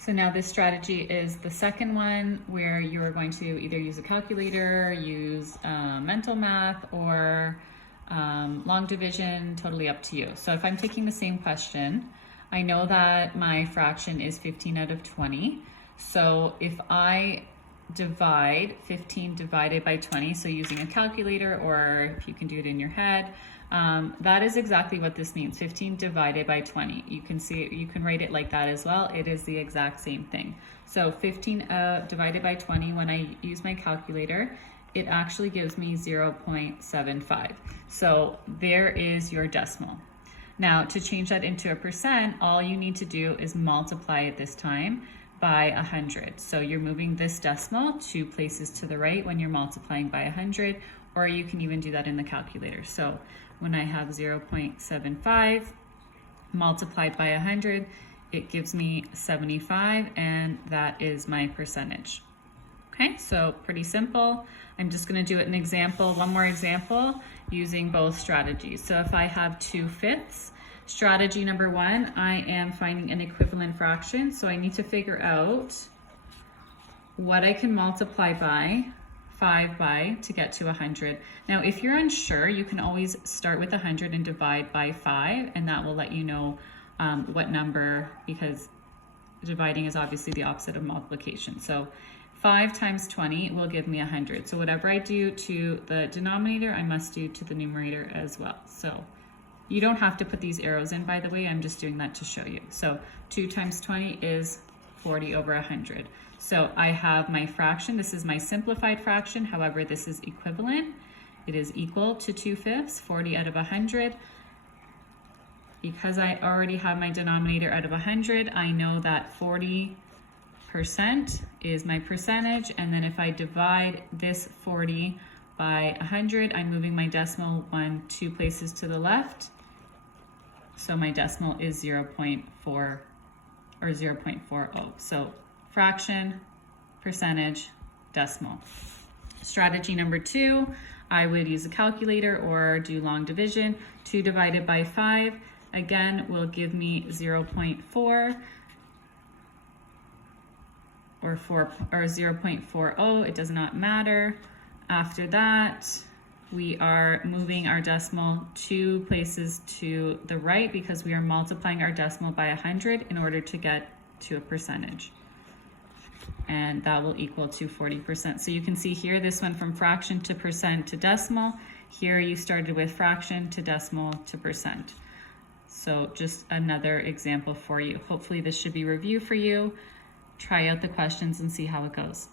So now this strategy is the second one where you are going to either use a calculator, use mental math, or long division, totally up to you. So if I'm taking the same question, I know that my fraction is 15 out of 20. So if I divide 15 divided by 20, so using a calculator, or if you can do it in your head, that is exactly what this means. 15 divided by 20. You can see, you can write it like that as well. It is the exact same thing. So 15 divided by 20, when I use my calculator, it actually gives me 0.75. So there is your decimal. Now to change that into a percent, all you need to do is multiply it this time by 100. So you're moving this decimal 2 places to the right when you're multiplying by 100, or you can even do that in the calculator. So when I have 0.75 multiplied by 100, it gives me 75, and that is my percentage. Okay, so pretty simple. I'm just gonna do it an example, one more example, using both strategies. So if I have 2/5, strategy number 1, I am finding an equivalent fraction. So I need to figure out what I can multiply by, 5 by, to get to 100. Now, if you're unsure, you can always start with 100 and divide by 5, and that will let you know what number, because dividing is obviously the opposite of multiplication. So 5 times 20 will give me 100. So whatever I do to the denominator, I must do to the numerator as well. So you don't have to put these arrows in, by the way, I'm just doing that to show you. So 2 times 20 is 40 over 100. So I have my fraction, this is my simplified fraction, however, this is equivalent. It is equal to 2/5, 40 out of 100. Because I already have my denominator out of 100, I know that 40% is my percentage, and then if I divide this 40 by 100, I'm moving my decimal 2 places to the left. So my decimal is 0.4 or 0.40. So fraction, percentage, decimal. Strategy number 2, I would use a calculator or do long division. 2 divided by 5, again, will give me 0.4 or 0.40, it does not matter. After that, we are moving our decimal 2 places to the right because we are multiplying our decimal by 100 in order to get to a percentage. And that will equal to 40%. So you can see here, this went from fraction to percent to decimal. Here you started with fraction to decimal to percent. So just another example for you. Hopefully this should be review for you. Try out the questions and see how it goes.